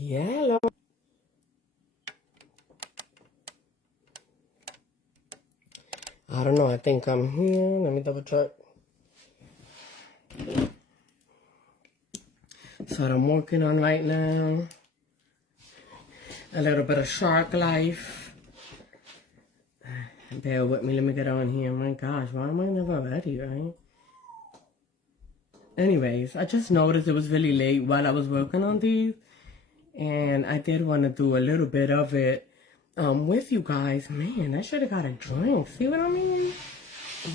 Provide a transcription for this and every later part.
Yellow. I don't know. I think I'm here. Let me double check. So what I'm working on right now, a little bit of Shark Life. Bear with me. Let me get on here. My gosh, why am I never ready, right? Anyways, I just noticed it was really late while I was working on these. And I did want to do a little bit of it with you guys. Man, I should have got a drink. See what I mean?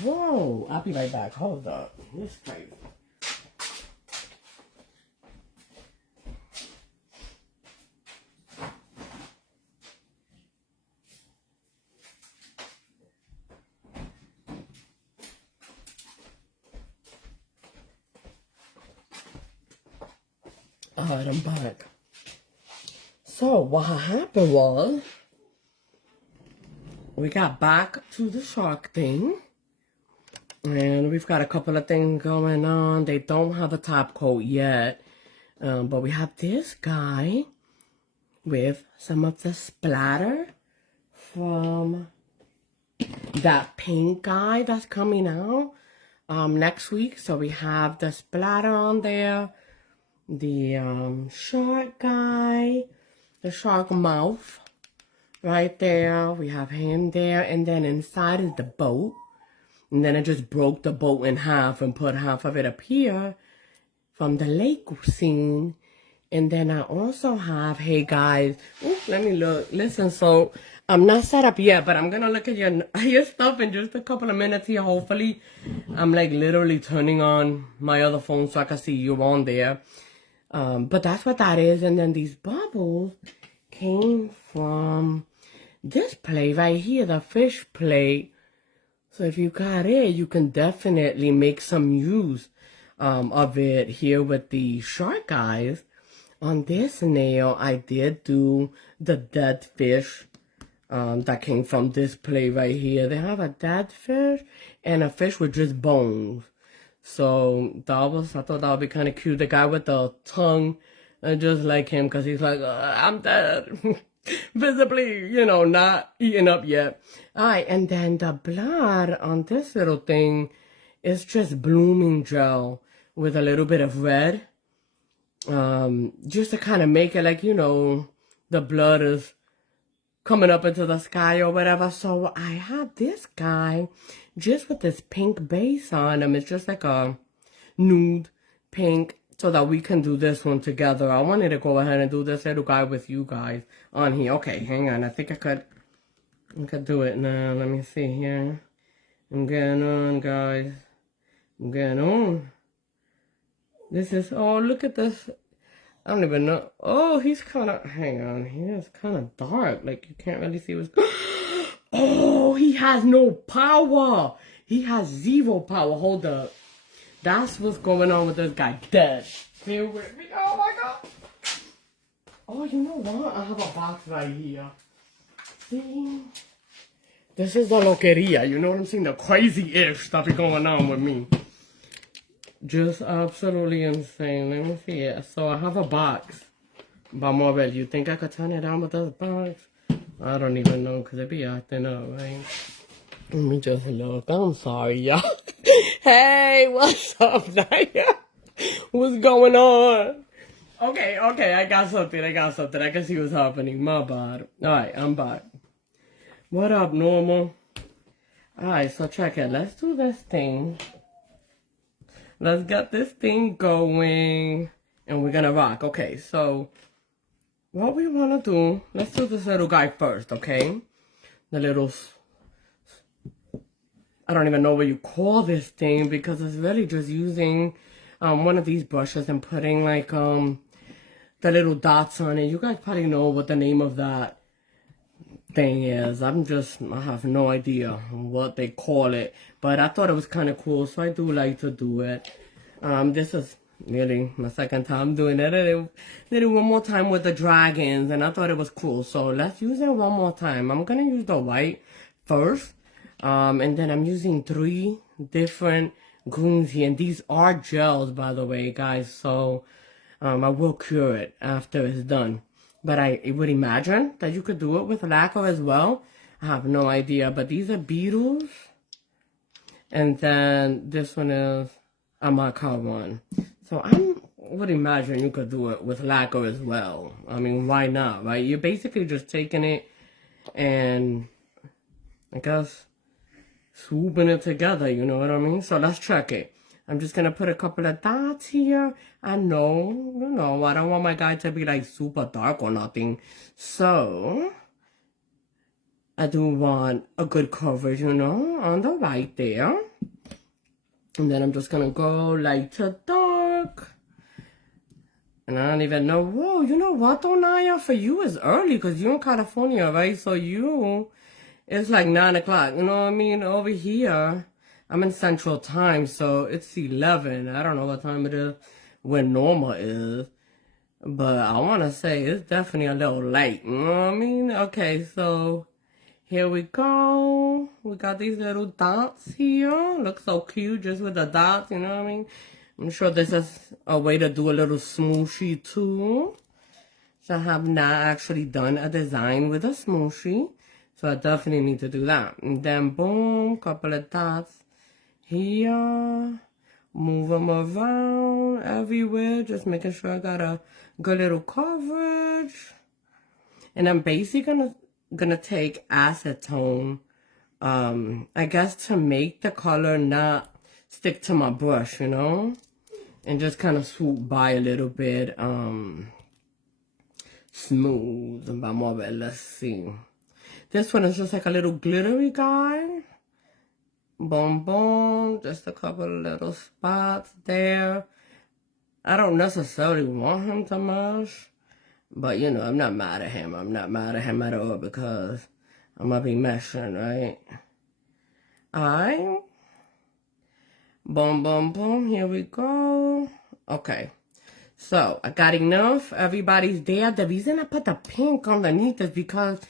Whoa. I'll be right back. Hold up. This is crazy. Alright, I'm back. So what happened was we got back to the shark thing. And we've got a couple of things going on. They don't have a top coat yet. But we have this guy with some of the splatter from that pink guy that's coming out next week. So we have the splatter on there, the shark guy, the shark mouth right there. We have him there, and then inside is the boat. And then I just broke the boat in half and put half of it up here from the lake scene. And then I also have, hey guys, let me look. Listen, so I'm not set up yet, but I'm going to look at your stuff in just a couple of minutes here, hopefully. I'm like literally turning on my other phone so I can see you on there. But that's what that is. And then these bubbles came from this plate right here, the fish plate. So if you got it, you can definitely make some use of it here with the shark eyes. On this nail, I did do the dead fish that came from this plate right here. They have a dead fish and a fish with just bones. So I thought that would be kind of cute. The guy with the tongue, just like him, because he's like, I'm dead. Visibly, you know, not eaten up yet. All right, and then the blood on this little thing is just blooming gel with a little bit of red. Just to kind of make it like, you know, the blood is coming up into the sky or whatever. So I have this guy just with this pink base on him. It's just like a nude pink, so that we can do this one together. I wanted to go ahead and do this little guy with you guys on here. Okay, hang on. I think I could do it now. Let me see here. I'm getting on, guys. I'm getting on. This is, oh, look at this. I don't even know. Oh, he's kind of, hang on. He is kind of dark. Like, you can't really see what's, oh, he has no power. He has zero power. Hold up. That's what's going on with this guy. Dead. Bear with me. Oh my god. Oh, you know what? I have a box right here. See? This is the loqueria. You know what I'm saying? The crazy-ish stuff is going on with me. Just absolutely insane. Let me see it. So I have a box. Vamos a ver. You think I could turn it on with this box? I don't even know, because it be acting up, right? Let me just look. I'm sorry, y'all. Hey, what's up, Naya? What's going on? Okay, I got something. I can see what's happening. My bad. Alright, I'm back. What up, normal? Alright, so check it. Let's do this thing. Let's get this thing going. And we're gonna rock. Okay, so what we wanna do, let's do this little guy first, okay? The little, I don't even know what you call this thing, because it's really just using one of these brushes and putting like the little dots on it. You guys probably know what the name of that thing is. I have no idea what they call it, but I thought it was kind of cool, so I do like to do it. This is really my second time doing it. I did it one more time with the dragons, and I thought it was cool, so let's use it one more time. I'm gonna use the white first. And then I'm using 3 different greens here. And these are gels, by the way, guys. So, I will cure it after it's done. But I would imagine that you could do it with lacquer as well. I have no idea. But these are beetles. And then this one is a macaw one. So I would imagine you could do it with lacquer as well. I mean, why not, right? You're basically just taking it and, I guess, swooping it together, you know what I mean? So let's check it. I'm just going to put a couple of dots here. I know, I don't want my guy to be like super dark or nothing. So I do want a good coverage, you know, on the right there. And then I'm just going to go light to dark. And I don't even know. Whoa, you know what though, Naya? For you, it's early because you're in California, right? So it's like 9 o'clock. You know what I mean? Over here, I'm in Central Time, so it's 11. I don't know what time it is when normal is. But I want to say it's definitely a little late. You know what I mean? Okay, so here we go. We got these little dots here. Look so cute just with the dots, you know what I mean? I'm sure this is a way to do a little smooshy too. So I have not actually done a design with a smooshy. So I definitely need to do that. And then boom, couple of dots here. Move them around everywhere. Just making sure I got a good little coverage. And I'm basically gonna take acetone, I guess to make the color not stick to my brush, you know? And just kind of swoop by a little bit, smooth. Vamos a ver, let's see. This one is just like a little glittery guy. Boom, boom. Just a couple of little spots there. I don't necessarily want him to mush. But, you know, I'm not mad at him. I'm not mad at him at all because I'm going to be meshing, right? Alright. Boom, boom, boom. Here we go. Okay. So, I got enough. Everybody's there. The reason I put the pink underneath is because,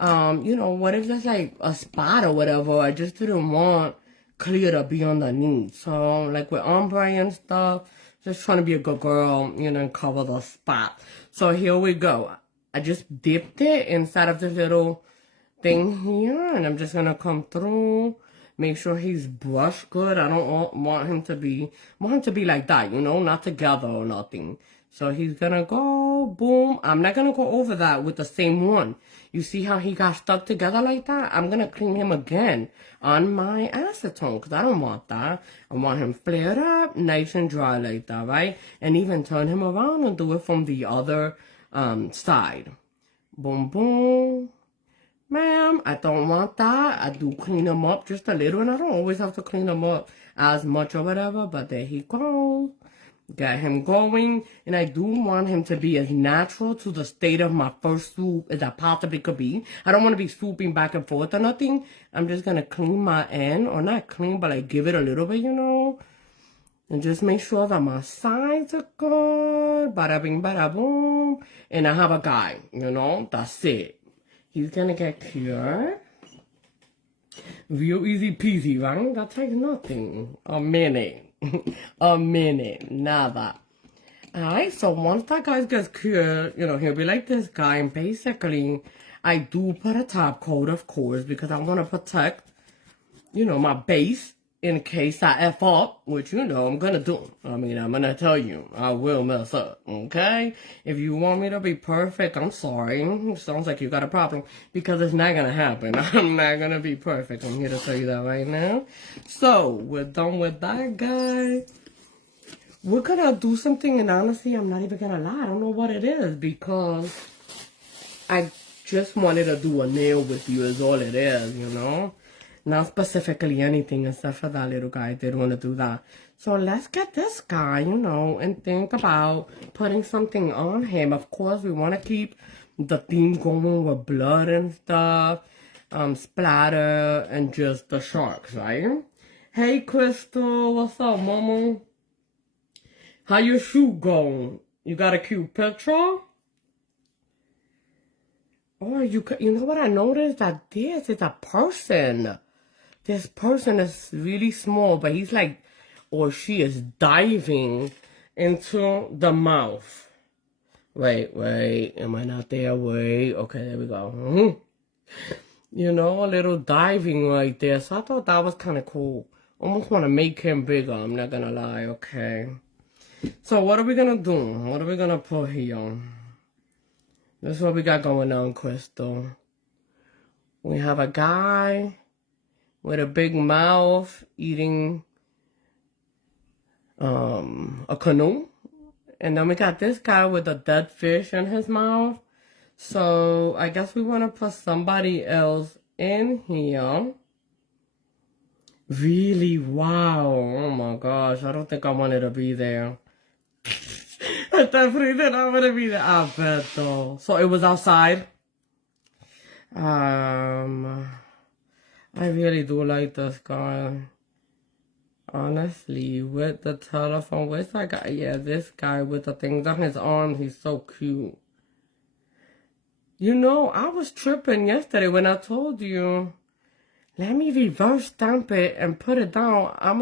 you know, what if there's like a spot or whatever? I just didn't want clear to be underneath. So, like with ombre and stuff, just trying to be a good girl, you know, and cover the spot. So here we go. I just dipped it inside of this little thing here, and I'm just gonna come through, make sure he's brushed good. I don't want him to be like that, you know, not together or nothing. So he's gonna go boom. I'm not gonna go over that with the same one. You see how he got stuck together like that? I'm gonna clean him again on my acetone because I don't want that. I want him flared up, nice and dry like that, right? And even turn him around and do it from the other side. Boom, boom. Ma'am, I don't want that. I do clean them up just a little, and I don't always have to clean them up as much or whatever, but there he goes. Got him going, and I do want him to be as natural to the state of my first swoop as I possibly could be. I don't want to be swooping back and forth or nothing. I'm just going to clean my end, or not clean, but like give it a little bit, you know, and just make sure that my sides are good. Bada bing, bada boom. And I have a guy, you know, that's it. He's going to get cured. Real easy peasy, right? That takes nothing. A minute. A minute. Nada. Alright, so once that guy gets cured, you know, he'll be like this guy. And basically, I do put a top coat, of course, because I want to protect, you know, my base in case I F up, which, you know, I'm going to do. I mean, I'm going to tell you, I will mess up, okay? If you want me to be perfect, I'm sorry. Sounds like you got a problem, because it's not going to happen. I'm not going to be perfect. I'm here to tell you that right now. So, we're done with that guy. We're going to do something, and honestly, I'm not even going to lie. I don't know what it is, because I just wanted to do a nail with you is all it is, you know? Not specifically anything except for that little guy. I did want to do that. So let's get this guy, you know, and think about putting something on him. Of course, we want to keep the theme going with blood and stuff, splatter, and just the sharks, right? Hey, Crystal, what's up, mama? How your shoot going? You got a cute picture? Or you know what I noticed? That this is a person. This person is really small, but he's like, or she is diving into the mouth. Wait. Am I not there? Wait. Okay, there we go. You know, a little diving right there. So I thought that was kind of cool. Almost want to make him bigger. I'm not going to lie. Okay. So what are we going to do? What are we going to put here? This is what we got going on, Crystal. We have a guy with a big mouth eating a canoe. And then we got this guy with a dead fish in his mouth. So I guess we want to put somebody else in here. Really? Wow. Oh my gosh. I don't think I wanted to be there. I definitely did not want to be there. I bet though. So it was outside. I really do like this guy. Honestly, with the telephone, where's that guy? Yeah, this guy with the things on his arm, he's so cute. You know, I was tripping yesterday when I told you, let me reverse stamp it and put it down. I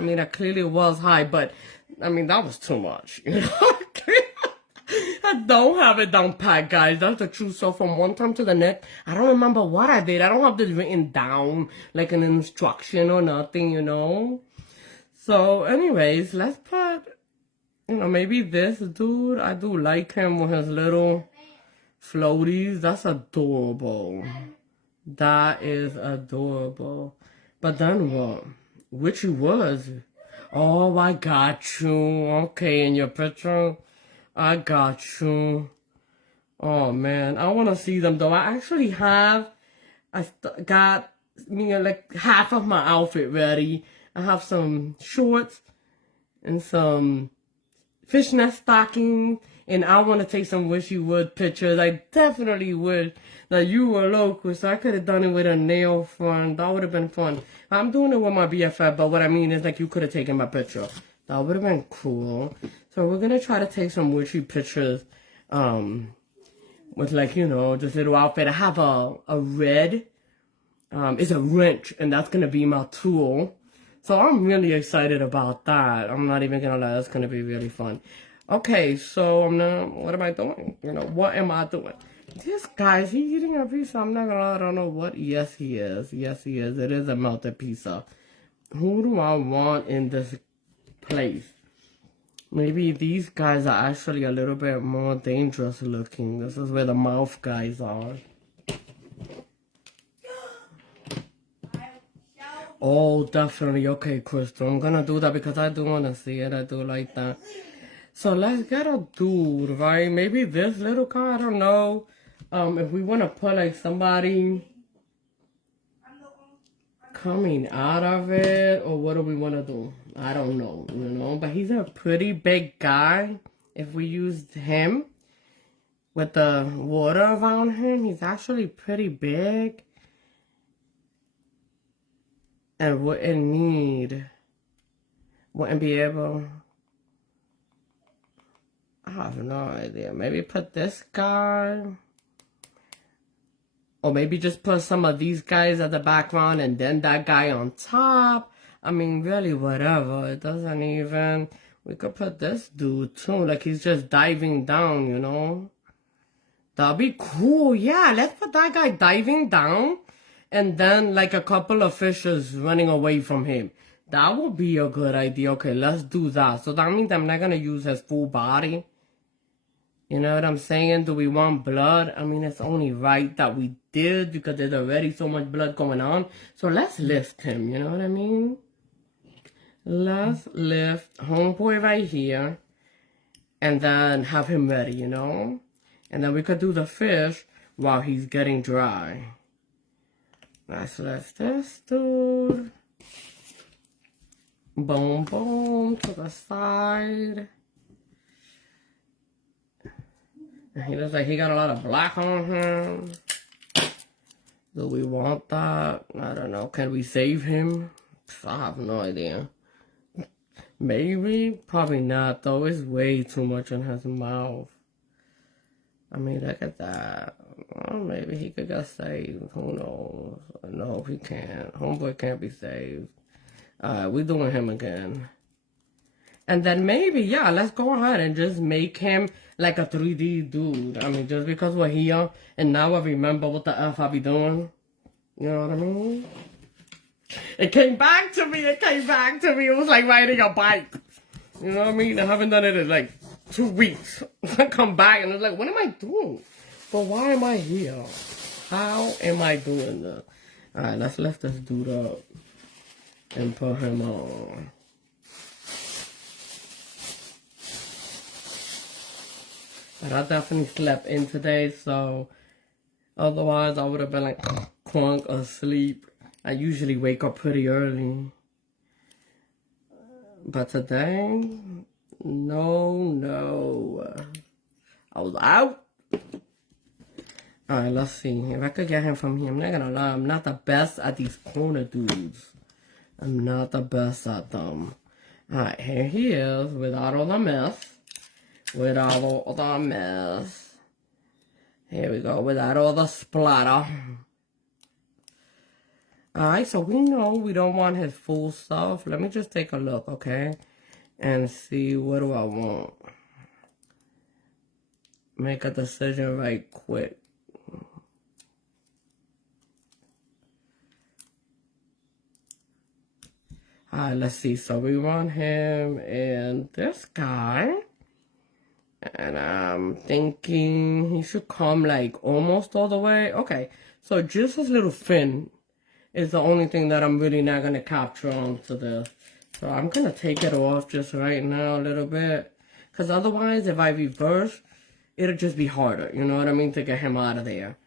mean, I clearly was high, but I mean, that was too much. You know? I don't have it down pat, guys. That's the truth. So from one time to the next, I don't remember what I did. I don't have this written down like an instruction or nothing, you know? So anyways, let's put, you know, maybe this dude. I do like him with his little floaties. That's adorable. That is adorable. But then what? Which he was? Oh, I got you. Okay, in your picture. I got you. Oh, man. I want to see them, though. I actually have, got, you know, like half of my outfit ready. I have some shorts and some fishnet stockings. And I want to take some wish you would pictures. I definitely wish that you were local, so I could have done it with a nail fun. That would have been fun. I'm doing it with my BFF, but what I mean is like you could have taken my picture. That would have been cool. So we're gonna try to take some witchy pictures, with like, you know, this little outfit. I have a red, it's a wrench, and that's gonna be my tool. So I'm really excited about that. I'm not even gonna lie, that's gonna be really fun. Okay, so what am I doing? You know, what am I doing? This guy, is he eating a pizza? I'm not gonna lie, I don't know what. Yes, he is. Yes, he is. It is a melted pizza. Who do I want in this place? Maybe these guys are actually a little bit more dangerous looking. This is where the mouth guys are. Oh, definitely. Okay, Crystal. I'm gonna do that because I do want to see it. I do like that. So let's get a dude, right? Maybe this little guy, I don't know. If we want to put like somebody coming out of it, or what do we want to do? I don't know, you know. But he's a pretty big guy. If we used him with the water around him, he's actually pretty big. And wouldn't be able... I have no idea. Maybe put this guy. Or maybe just put some of these guys at the background and then that guy on top. I mean, really, whatever. It doesn't even... We could put this dude too. Like, he's just diving down, you know? That'd be cool. Yeah, let's put that guy diving down. And then, like, a couple of fishes running away from him. That would be a good idea. Okay, let's do that. So that means I'm not going to use his full body. You know what I'm saying? Do we want blood? I mean, it's only right that we did because there's already so much blood going on. So let's lift him, you know what I mean? Let's lift homeboy right here and then have him ready, you know? And then we could do the fish while he's getting dry. Let's lift this dude. Boom, boom, to the side. He looks like he got a lot of black on him. Do we want that? I don't know. Can we save him? I have no idea. Maybe. Probably not, though. It's way too much in his mouth. I mean, look at that. Well, maybe he could get saved. Who knows? No, he can't. Homeboy can't be saved. Alright, we're doing him again. And then maybe, yeah, let's go ahead and just make him like a 3D dude. I mean, just because we're here and now I remember what the F I be doing. You know what I mean? It came back to me. It came back to me. It was like riding a bike. You know what I mean? I haven't done it in like 2 weeks. I come back and it's like, what am I doing? But why am I here? How am I doing this? All right, let's lift this dude up and put him on. But I definitely slept in today, so otherwise I would have been like crunk asleep. I usually wake up pretty early. But today, no. I was out. Alright, let's see. If I could get him from here, I'm not gonna lie, I'm not the best at these corner dudes. I'm not the best at them. Alright, here he is, without all the mess. Without all the mess. Here we go, without all the splatter. Alright, so we know we don't want his full stuff. Let me just take a look, okay? And see, what do I want? Make a decision right quick. Alright, let's see. So we want him and this guy. And I'm thinking he should come like almost all the way. Okay, so just his little fin is the only thing that I'm really not going to capture onto this. So I'm going to take it off just right now a little bit. Because otherwise, if I reverse, it'll just be harder. You know what I mean? To get him out of there.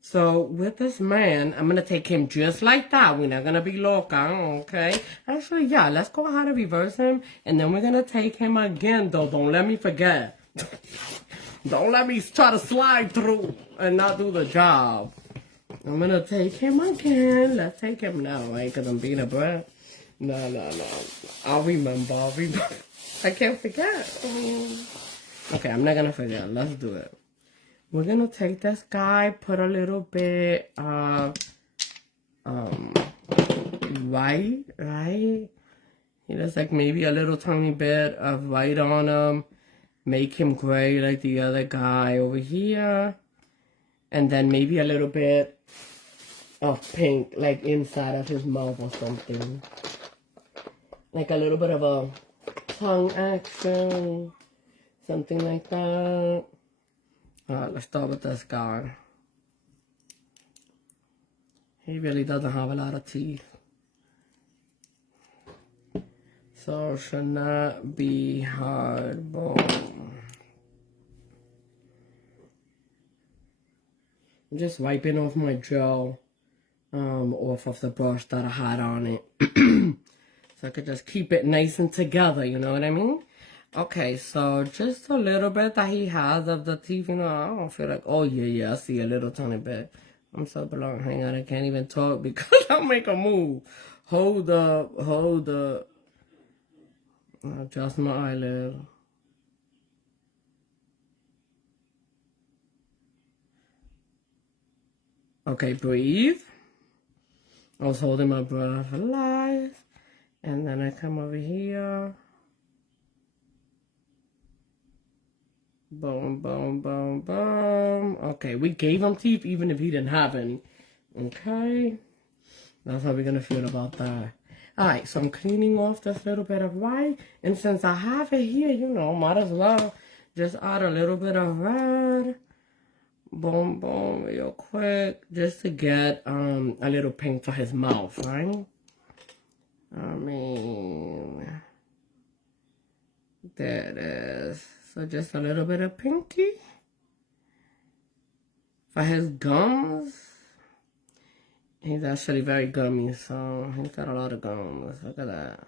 So with this man, I'm going to take him just like that. We're not going to be loca, okay? Actually, yeah, let's go ahead and reverse him. And then we're going to take him again, though. Don't let me forget. Don't let me try to slide through and not do the job. I'm going to take him again. Let's take him now, right? Because I'm being a brat. No. I'll remember. I can't forget. Okay, I'm not going to forget. Let's do it. We're going to take this guy, put a little bit of white, right? He does like maybe a little tiny bit of white on him. Make him gray like the other guy over here. And then maybe a little bit of pink, like inside of his mouth or something. Like a little bit of a tongue action. Something like that. Alright, let's start with this guy. He really doesn't have a lot of teeth. So, should not be hard. Boom. I'm just wiping off my gel off of the brush that I had on it. So I could just keep it nice and together, you know what I mean? Okay, so just a little bit that he has of the teeth, you know, I don't feel like, oh yeah, I see a little tiny bit. I'm so blown. Hang on, I can't even talk because I'll make a move. Hold up. Adjust my eyelid. Okay, breathe. I was holding my breath alive. And then I come over here. Boom, boom, boom, boom. Okay, we gave him teeth even if he didn't have any. Okay. That's how we're going to feel about that. Alright, so I'm cleaning off this little bit of white. And since I have it here, you know, might as well just add a little bit of red. Boom, boom, real quick. Just to get a little pink for his mouth, right? I mean, there it is. So just a little bit of pinky. For his gums. He's actually very gummy, so he's got a lot of gums. Look at that.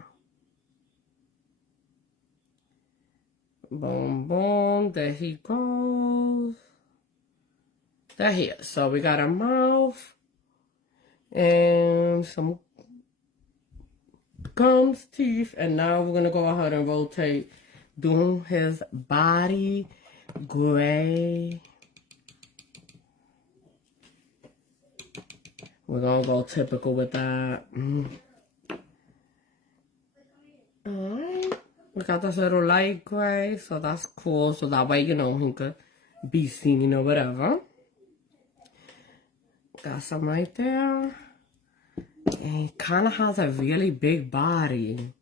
Boom, boom. There he goes. There he is. So we got a mouth. And some gums, teeth. And now we're going to go ahead and rotate. Doing his body gray. We're going to go typical with that. Alright. We're got this little light gray, so that's cool. So that way, you know, he could be seen or whatever. Got some right there. And he kind of has a really big body.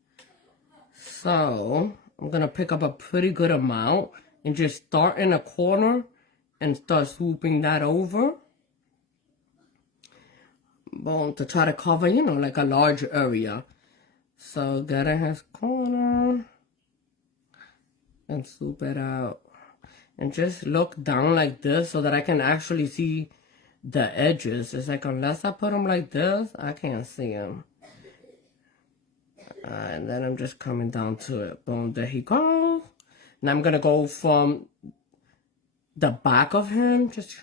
So I'm going to pick up a pretty good amount and just start in a corner and start swooping that over. Boom, to try to cover, you know, like a large area. So get in his corner and swoop it out. And just look down like this so that I can actually see the edges. It's like unless I put them like this, I can't see them. And then I'm just coming down to it. Boom, there he goes. And I'm going to go from the back of him. Just,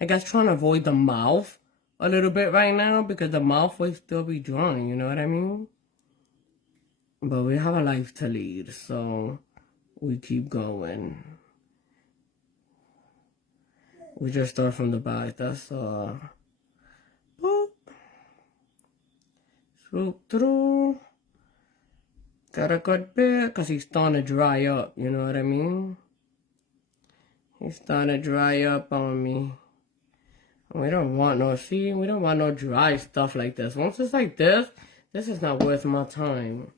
I guess, trying to avoid the mouth a little bit right now. Because the mouth will still be drawing, you know what I mean? But we have a life to lead. So we keep going. We just start from the back. That's boop. Swoop through. Got a good bit, because he's starting to dry up, you know what I mean? He's starting to dry up on me. We don't want no, see, we don't want no dry stuff like this. Once it's like this is not worth my time.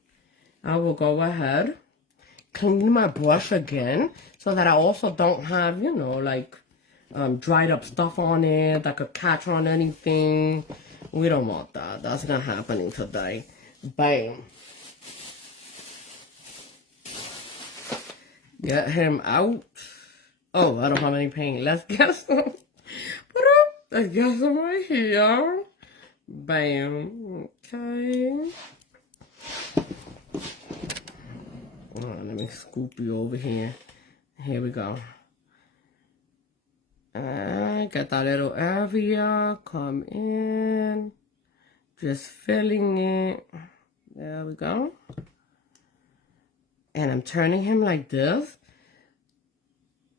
I will go ahead, clean my brush again, so that I also don't have, you know, like, dried up stuff on it that could catch on anything. We don't want that. That's not happening today. Bam. Get him out. Oh, I don't have any paint. Let's get some. Let's get some right here. Bam. Okay. Let me scoop you over here. Here we go. And get that little area. Come in. Just filling it. There we go. And I'm turning him like this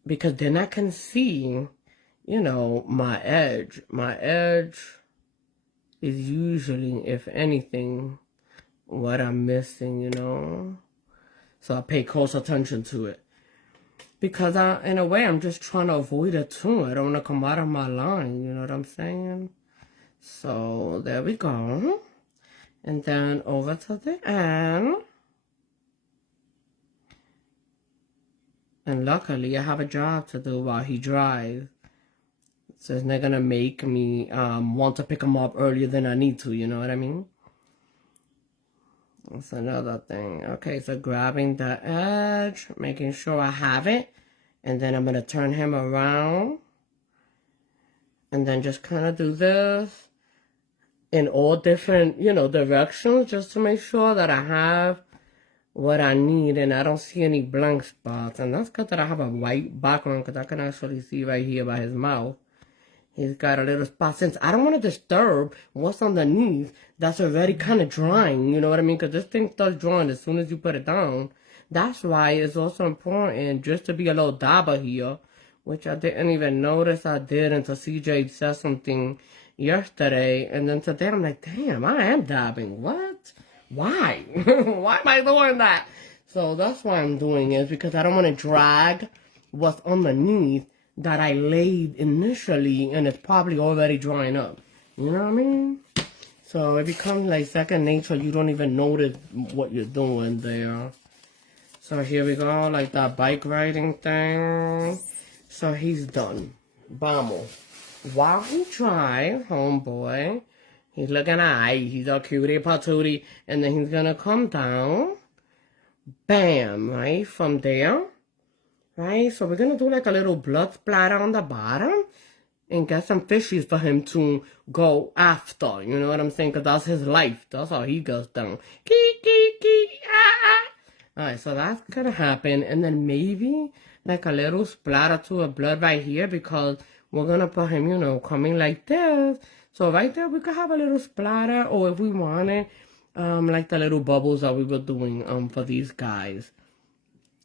because then I can see, you know, my edge. My edge is usually, if anything, what I'm missing, you know. So I pay close attention to it. Because in a way, I'm just trying to avoid it too. I don't want to come out of my line, you know what I'm saying? So there we go. And then over to the end. And luckily, I have a job to do while he dries. So it's not going to make me want to pick him up earlier than I need to, you know what I mean? That's another thing. Okay, so grabbing the edge, making sure I have it. And then I'm going to turn him around. And then just kind of do this in all different, you know, directions. Just to make sure that I have what I need and I don't see any blank spots. And that's good that I have a white background because I can actually see right here by his mouth. He's got a little spot. Since I don't want to disturb what's underneath, that's already kind of drying, you know what I mean? Because this thing starts drying as soon as you put it down. That's why it's also important just to be a little dabber here, which I didn't even notice I did until CJ said something yesterday. And then today I'm like, damn, I am dabbing. What? Why? Why am I doing that? So that's why I'm doing it, because I don't want to drag what's underneath that I laid initially and it's probably already drying up. You know what I mean? So it becomes like second nature. You don't even notice what you're doing there. So here we go, like that bike riding thing. So he's done. Vamos. While he dries, homeboy, he's looking at, he's a cutie patootie, and then he's gonna come down. Bam, right, from there. Right, so we're gonna do like a little blood splatter on the bottom and get some fishies for him to go after, you know what I'm saying? Because that's his life. That's how he goes down. Alright, so that's gonna happen. And then maybe like a little splatter to a blood right here because we're gonna put him, you know, coming like this. So right there we could have a little splatter, or if we wanted, like the little bubbles that we were doing for these guys.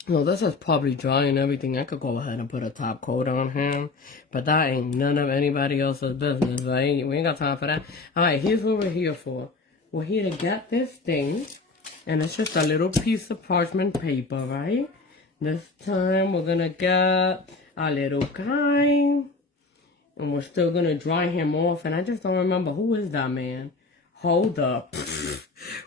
Well, this is probably dry and everything. I could go ahead and put a top coat on him. But that ain't none of anybody else's business, right? We ain't got time for that. Alright, here's what we're here for. We're here to get this thing And it's just a little piece of parchment paper, right? This time we're gonna get our little guy. And we're still gonna dry him off. And I just don't remember, who is that man? Hold up.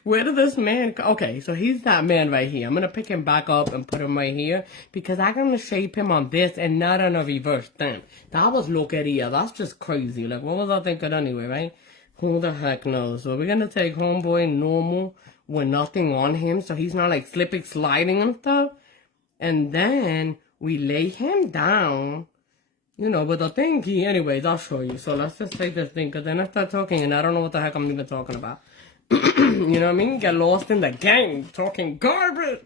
Where did this man go? Okay, so he's that man right here. I'm gonna pick him back up and put him right here because I'm gonna shape him on this and not on a reverse thing. That was loqueria. That's just crazy. Like, what was I thinking anyway, right? Who the heck knows? So we're gonna take homeboy normal with nothing on him, so he's not like slipping, sliding and stuff. And then we lay him down, you know, with a thingy. Anyways, I'll show you. So let's just take this thing, because then I start talking and I don't know what the heck I'm even talking about. You know what I mean? Get lost in the game, talking garbage,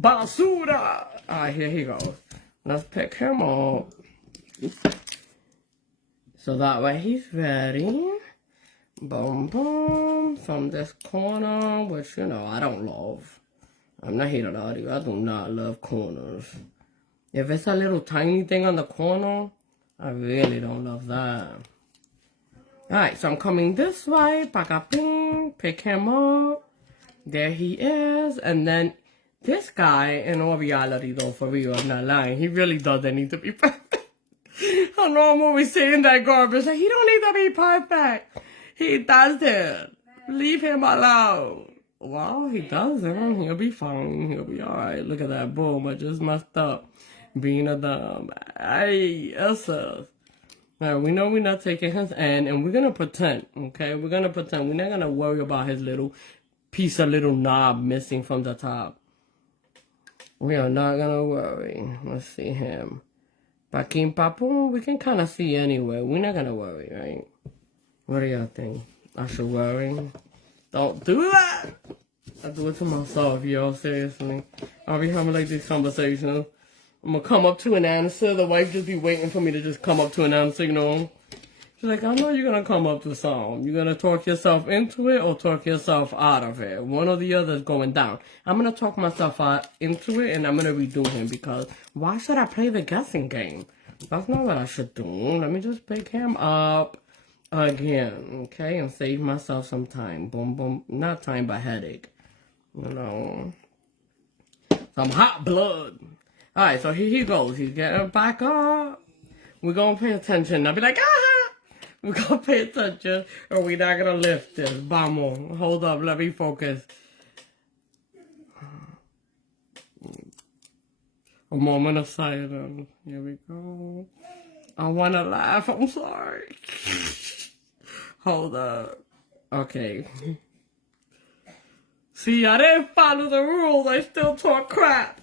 basura. Alright, here he goes. Let's pick him up. So that way he's ready. Boom, boom. From this corner, which, you know, I don't love. I'm not here to lie to you. I do not love corners. If it's a little tiny thing on the corner, I really don't love that. Alright, so I'm coming this way. Pacaping. Pick him up. There he is. And then this guy, in all reality though, for real, I'm not lying, he really doesn't need to be perfect. I know I'm always saying that garbage. Like, he don't need to be perfect. He doesn't. Leave him alone. Well, he doesn't. He'll be fine. He'll be alright. Look at that. Boom. I just messed up. Being a dumb. Hey, Elsa. Alright, we know we're not taking his end, and we're gonna pretend, okay? We're gonna pretend. We're not gonna worry about his little piece of little knob missing from the top. We are not gonna worry. Let's see him. Paquim Papu, we can kind of see anyway. We're not gonna worry, right? What do y'all think? I should worry? Don't do that! I do it to myself, y'all, seriously. I'll be having like these conversations. I'm gonna come up to an answer. The wife just be waiting for me to just come up to an answer, you know? She's like, I know you're gonna come up to something. You're gonna talk yourself into it or talk yourself out of it. One or the other is going down. I'm gonna talk myself out into it and I'm gonna redo him because why should I play the guessing game? That's not what I should do. Let me just pick him up again, okay? And save myself some time. Boom, boom. Not time, but headache. You know? Some hot blood. Alright, so here he goes. He's getting back up. We're gonna pay attention. I'll be like, ah! We're gonna pay attention, or we're not gonna lift this. Vamos. Hold up, let me focus. A moment of silence. Here we go. I wanna laugh. I'm sorry. Hold up. Okay. See, I didn't follow the rules. I still talk crap.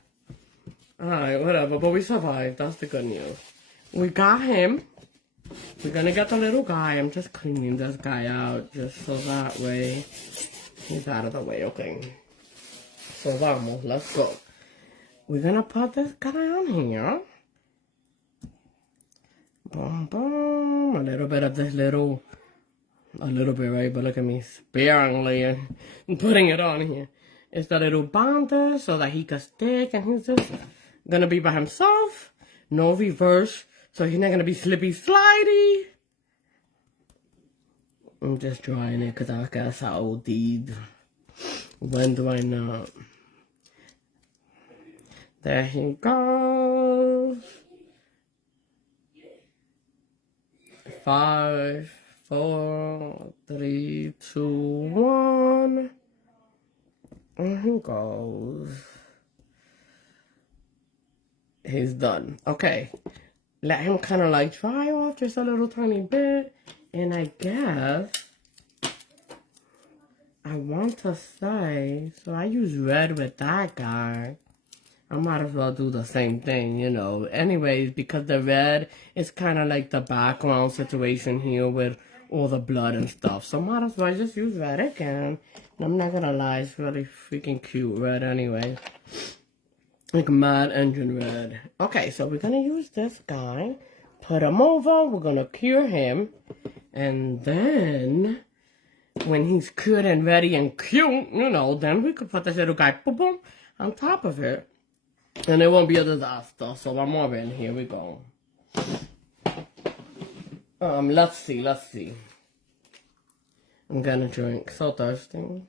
Alright, whatever, but we survived. That's the good news. We got him. We're gonna get the little guy. I'm just cleaning this guy out just so that way he's out of the way, okay? So vamos, let's go. We're gonna put this guy on here. Boom, boom. A little bit of this little, a little bit, right? But look at me sparingly putting it on here. It's the little bonder so that he can stick and he's just gonna be by himself. No reverse. So he's not gonna be slippy slidey. I'm just drying it because I guess I OD'd. When do I not? There he goes. 5, 4, 3, 2, 1. And he goes. He's done. Okay. Let him kind of like dry off just a little tiny bit. And I guess I want to say, so I use red with that guy. I might as well do the same thing, you know. Anyways, because the red is kind of like the background situation here with all the blood and stuff. So might as well just use red again. And I'm not gonna lie, it's really freaking cute red anyway. Like mad engine red. Okay, so we're gonna use this guy. Put him over. We're gonna cure him. And then, when he's cured and ready and cute, you know, then we could put this little guy, boom, boom, on top of it. And it won't be a disaster. So I'm more in. Here we go. Let's see. I'm gonna drink. So thirsty.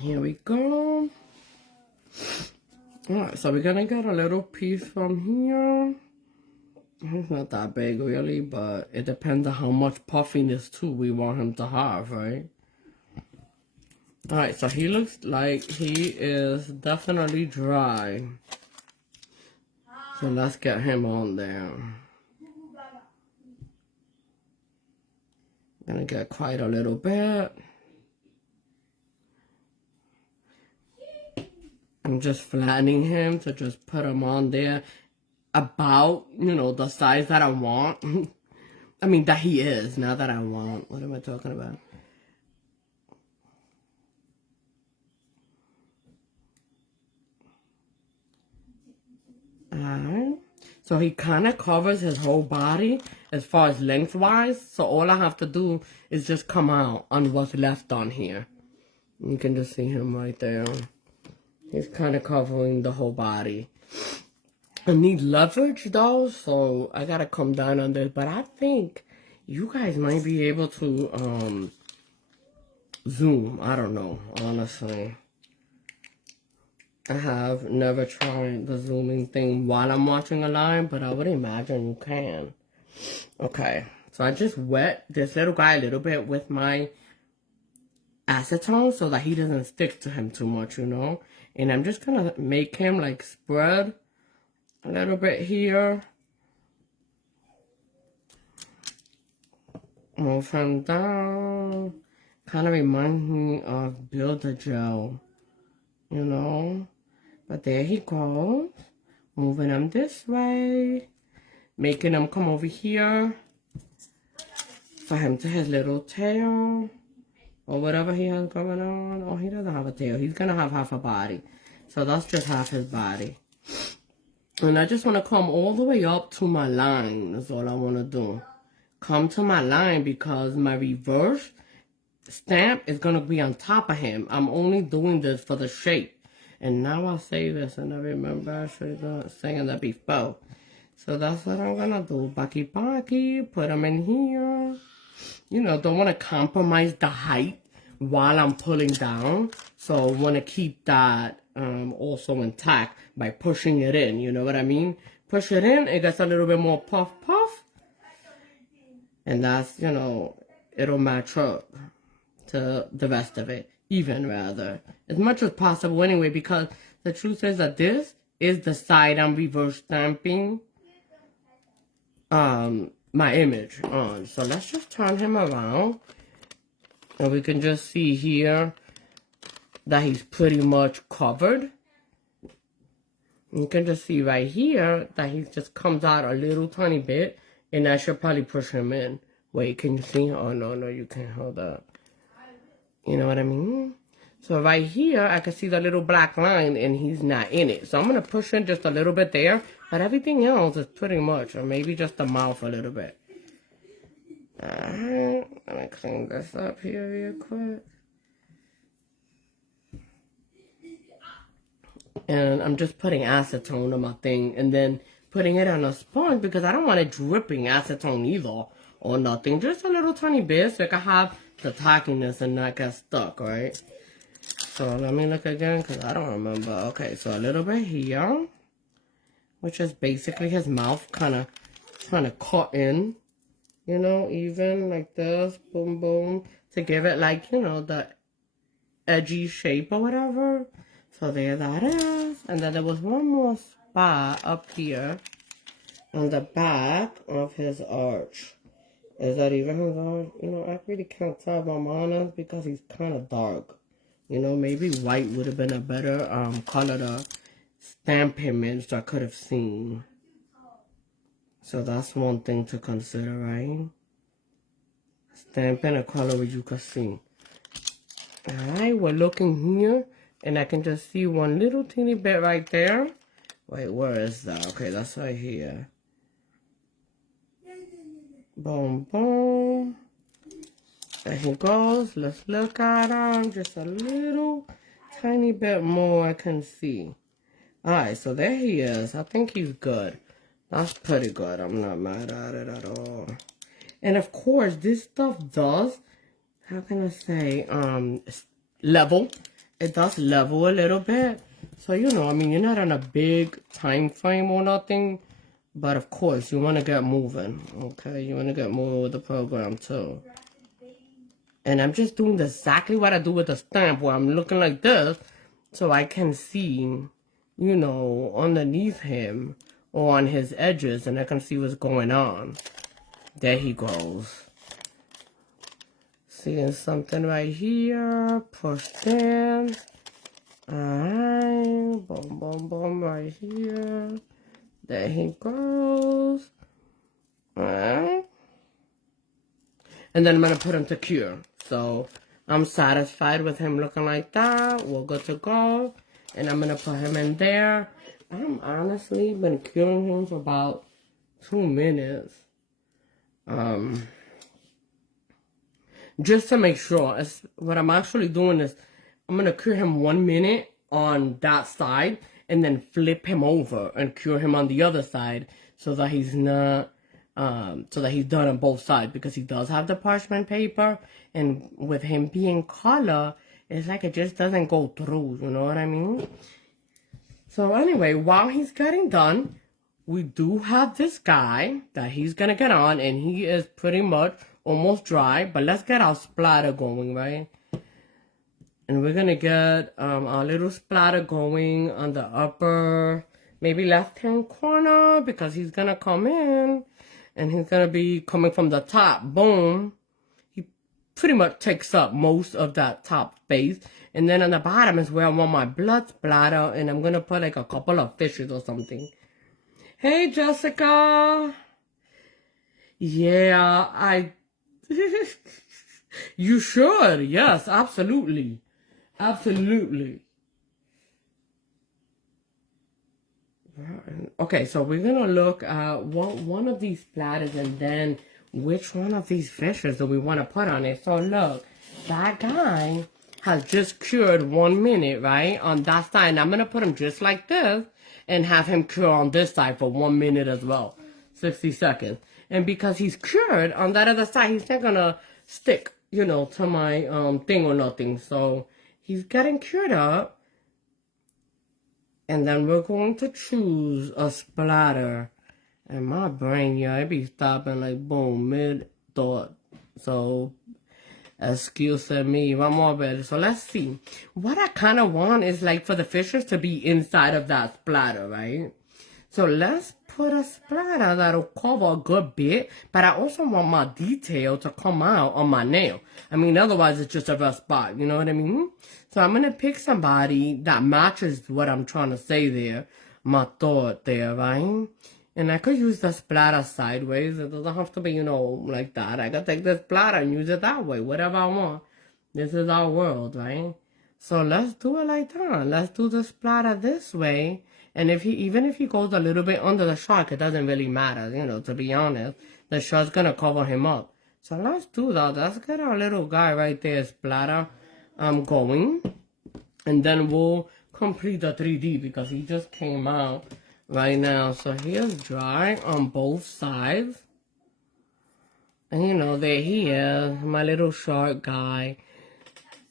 Here we go. Alright, so we're gonna get a little piece from here. It's not that big really, but it depends on how much puffiness too we want him to have, right? Alright, so he looks like he is definitely dry. So let's get him on there. Gonna get quite a little bit. I'm just flattening him to just put him on there about, you know, the size that I want. I mean, that he is, not that I want. What am I talking about? Alright. So he kind of covers his whole body as far as lengthwise. So all I have to do is just come out on what's left on here. You can just see him right there. He's kind of covering the whole body. I need leverage though, so I gotta come down on this. But I think you guys might be able to zoom. I don't know, honestly. I have never tried the zooming thing while I'm watching a live, but I would imagine you can. Okay, so I just wet this little guy a little bit with my acetone so that he doesn't stick to him too much, you know? And I'm just gonna make him like spread a little bit here. Move him down. Kind of reminds me of Build-A-Gel, you know? But there he goes. Moving him this way. Making him come over here. For him to his little tail. Or whatever he has going on. Oh, he doesn't have a tail. He's going to have half a body. So that's just half his body. And I just want to come all the way up to my line. That's all I want to do. Come to my line because my reverse stamp is going to be on top of him. I'm only doing this for the shape. And now I say this and I remember I should have saying that before. So that's what I'm going to do. Baki, put them in here. You know, don't want to compromise the height while I'm pulling down. So I want to keep that also intact by pushing it in. You know what I mean? Push it in, it gets a little bit more puff. And that's, you know, it'll match up to the rest of it. Even rather. As much as possible anyway, because the truth is that this is the side I'm reverse stamping my image on. So let's just turn him around. And we can just see here that he's pretty much covered. You can just see right here that he just comes out a little tiny bit. And I should probably push him in. Wait, can you see? Oh, no, you can't hold that. You know what I mean? So right here, I can see the little black line, and he's not in it. So I'm going to push in just a little bit there. But everything else is pretty much, or maybe just the mouth a little bit. Alright, let me clean this up here real quick. And I'm just putting acetone on my thing, and then putting it on a sponge, because I don't want it dripping acetone either, or nothing. Just a little tiny bit, so I can have the tackiness and not get stuck, right? So let me look again, because I don't remember. Okay, so a little bit here, which is basically his mouth kind of trying to cut in, you know, even like this, boom, boom, to give it like, you know, the edgy shape or whatever. So there that is. And then there was one more spot up here on the back of his arch. Is that even his arch? You know, I really can't tell if I'm honest because he's kind of dark. You know, maybe white would have been a better color to stamp him in so I could have seen. So that's one thing to consider, right? Stamp in a color where you could see. Alright, we're looking here. And I can just see one little teeny bit right there. Wait, where is that? Okay, that's right here. Boom, boom. There he goes. Let's look at him. Just a little tiny bit more I can see. Alright, so there he is. I think he's good. That's pretty good. I'm not mad at it at all. And of course, this stuff does, how can I say, level it does level a little bit. So, you know, I mean, you're not on a big time frame or nothing. But, of course, you want to get moving, okay? You want to get moving with the program, too. And I'm just doing exactly what I do with the stamp, where I'm looking like this, so I can see, you know, underneath him or on his edges, and I can see what's going on. There he goes. Seeing something right here. Push in. Alright. Boom, boom, boom, right here. There he goes. Alright. And then I'm going to put him to cure. So, I'm satisfied with him looking like that. We're good to go. And I'm going to put him in there. I'm honestly been curing him for about 2 minutes. Just to make sure. What I'm actually doing is, I'm going to cure him 1 minute on that side. And then flip him over and cure him on the other side. So that he's not... so that he's done on both sides, because he does have the parchment paper, and with him being color, it's like it just doesn't go through, you know what I mean? So anyway, while he's getting done, we do have this guy that he's gonna get on, and he is pretty much almost dry, but let's get our splatter going, right? And we're gonna get our little splatter going on the upper, maybe left-hand corner, because he's gonna come in. And he's going to be coming from the top. Boom. He pretty much takes up most of that top space. And then on the bottom is where I want my blood splatter. And I'm going to put like a couple of fishes or something. Hey, Jessica. Yeah, You should. Yes, absolutely. Absolutely. Okay, so we're gonna look at one of these splatters, and then which one of these fishes do we want to put on it. So look, that guy has just cured 1 minute, right, on that side. And I'm gonna put him just like this and have him cure on this side for 1 minute as well, 60 seconds. And because he's cured on that other side, he's not gonna stick, you know, to my thing or nothing. So he's getting cured up. And then we're going to choose a splatter. And my brain, yeah, it be stopping like boom, mid-thought. So, excuse me, one more bit. So let's see. What I kind of want is like for the fishes to be inside of that splatter, right? So let's put a splatter that'll cover a good bit, but I also want my detail to come out on my nail. I mean, otherwise it's just a rough spot, you know what I mean? So I'm going to pick somebody that matches what I'm trying to say there, my thought there, right? And I could use the splatter sideways. It doesn't have to be, you know, like that. I could take the splatter and use it that way, whatever I want. This is our world, right? So let's do it like that. Let's do the splatter this way. And even if he goes a little bit under the shark, it doesn't really matter, you know, to be honest. The shark's going to cover him up. So let's do that. Let's get our little guy right there, splatter, going. And then we'll complete the 3D because he just came out right now. So here's dry on both sides. And, you know, there he is, my little shark guy.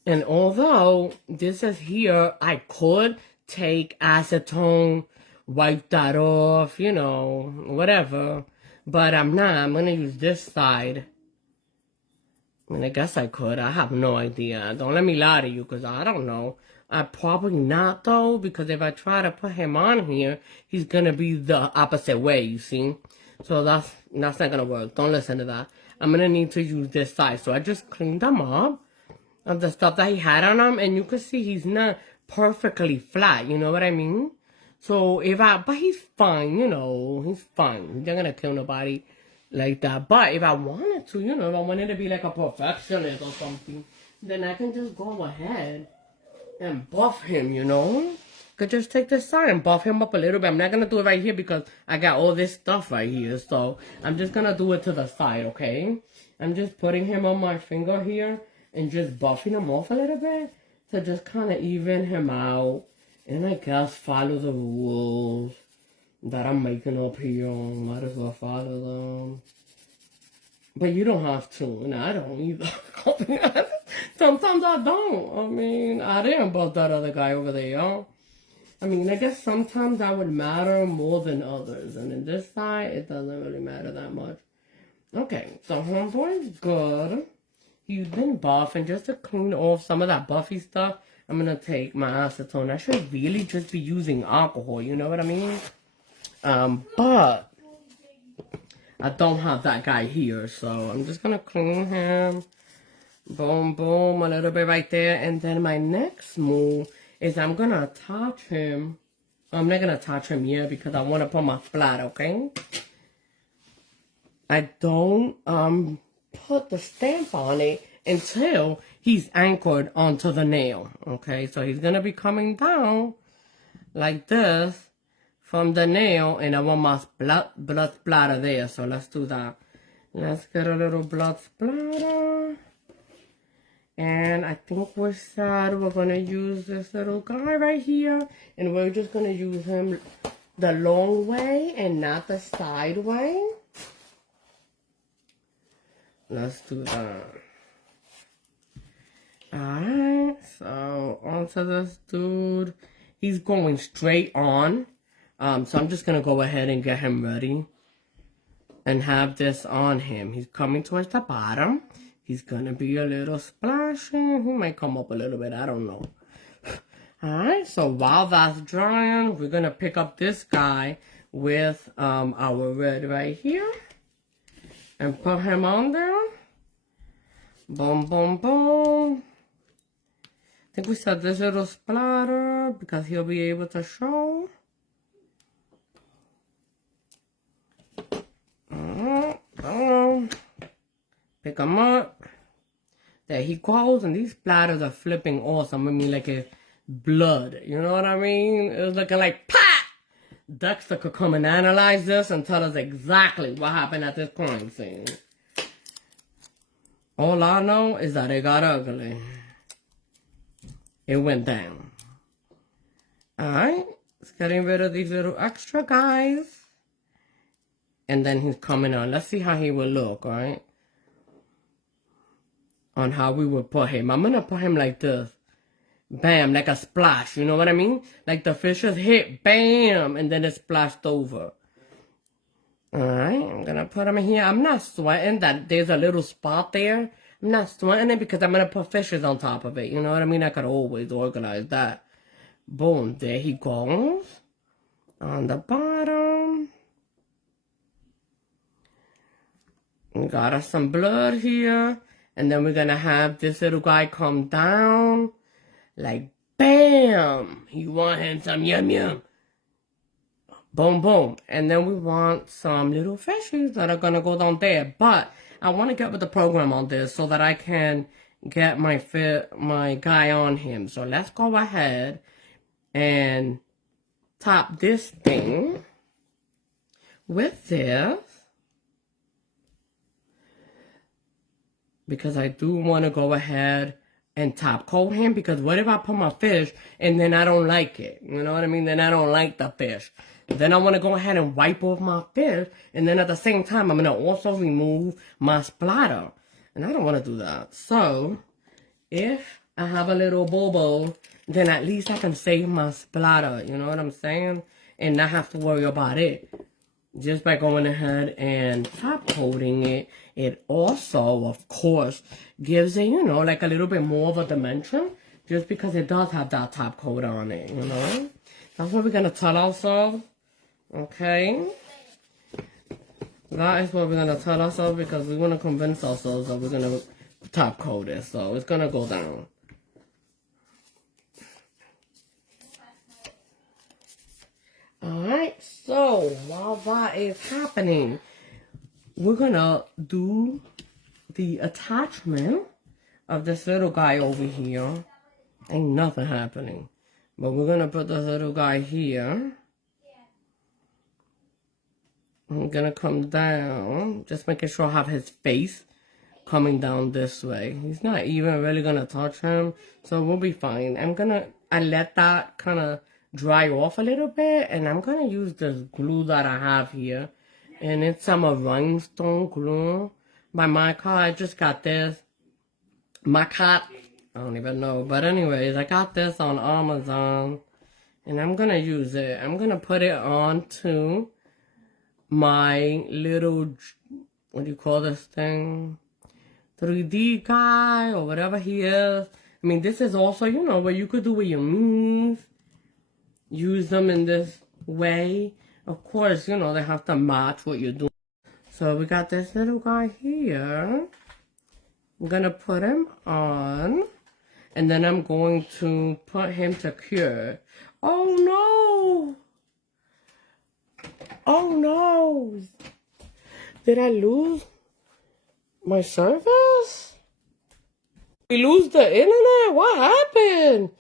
And although this is here, I could take acetone, wipe that off, you know, whatever. But I'm not. I'm going to use this side. I mean, I guess I could. I have no idea. Don't let me lie to you, because I don't know. Probably not, though, because if I try to put him on here, he's going to be the opposite way, you see? So that's not going to work. Don't listen to that. I'm going to need to use this side. So I just cleaned him up of the stuff that he had on him, and you can see he's not perfectly flat, you know what I mean? So but he's fine, you know, he's fine. He's not gonna kill nobody like that. But if I wanted to, you know, if I wanted to be like a perfectionist or something, then I can just go ahead and buff him, you know? Could just take this side and buff him up a little bit. I'm not gonna do it right here because I got all this stuff right here. So I'm just gonna do it to the side, okay? I'm just putting him on my finger here and just buffing him off a little bit to just kind of even him out. And I guess follow the rules that I'm making up here. Might as well follow them. But you don't have to, and I don't either. Sometimes I don't. I mean, I didn't bust that other guy over there. I mean, I guess sometimes that would matter more than others. And in this side, it doesn't really matter that much. Okay, so homeboy's good. He's been buffing. Just to clean off some of that buffy stuff, I'm going to take my acetone. I should really just be using alcohol, you know what I mean? But I don't have that guy here, so I'm just going to clean him. Boom, boom, a little bit right there. And then my next move is I'm going to attach him. I'm not going to attach him yet because I want to put my flat, okay? I don't put the stamp on it until he's anchored onto the nail, okay? So he's going to be coming down like this from the nail, and I want my blood splatter there. So let's do that. Let's get a little blood splatter. And I think we said we're going to use this little guy right here. And we're just going to use him the long way and not the side way. Let's do that. Alright, so onto this dude. He's going straight on. So I'm just going to go ahead and get him ready. And have this on him. He's coming towards the bottom. He's going to be a little splashing. He might come up a little bit. I don't know. Alright, so while that's drying, we're going to pick up this guy with our red right here. And put him on there. Boom, boom, boom. I think we said this little splatter because he'll be able to show. Boom. Pick him up. There he goes, and these splatters are flipping awesome. I mean, like it's blood. You know what I mean? It was looking like pop. Dexter could come and analyze this and tell us exactly what happened at this crime scene. All I know is that it got ugly. It went down. Alright. It's getting rid of these little extra guys. And then he's coming on. Let's see how he will look, alright? On how we would put him. I'm going to put him like this. Bam, like a splash, you know what I mean? Like the fishes hit, bam, and then it splashed over. Alright, I'm gonna put them in here. I'm not sweating that there's a little spot there. I'm not sweating it because I'm gonna put fishes on top of it, you know what I mean? I could always organize that. Boom, there he goes. On the bottom. We got us some blood here. And then we're gonna have this little guy come down. Like, bam! You want him some yum yum. Boom, boom. And then we want some little fishes that are going to go down there. But I want to get with the program on this so that I can get my guy on him. So let's go ahead and top this thing with this. Because I do want to go ahead and top coat him, because what if I put my fish and then I don't like it? You know what I mean? Then I don't like the fish. Then I want to go ahead and wipe off my fish, and then at the same time, I'm going to also remove my splatter. And I don't want to do that. So, if I have a little bobo, then at least I can save my splatter. You know what I'm saying? And not have to worry about it. Just by going ahead and top coating it, it also, of course, gives it, you know, like a little bit more of a dimension. Just because it does have that top coat on it, you know. That's what we're going to tell ourselves. Okay. That is what we're going to tell ourselves, because we want to convince ourselves that we're going to top coat it. So it's going to go down. Alright, so while that is happening, we're gonna do the attachment of this little guy over here. Ain't nothing happening. But we're gonna put this little guy here. I'm gonna come down, just making sure I have his face coming down this way. He's not even really gonna touch him, so we'll be fine. I let that kind of dry off a little bit, and I'm gonna use this glue that I have here, and it's some rhinestone glue. by my car. I just got this. My cat, I don't even know. But anyways, I got this on Amazon. And I'm going to use it. I'm going to put it onto my little, what do you call this thing? 3D guy or whatever he is. I mean, this is also, you know, what you could do with your moves. Use them in this way. Of course, you know, they have to match what you're doing. So we got this little guy here. I'm going to put him on. And then I'm going to put him to cure. Oh, no. Oh, no. Did I lose my service? We lose the internet? What happened?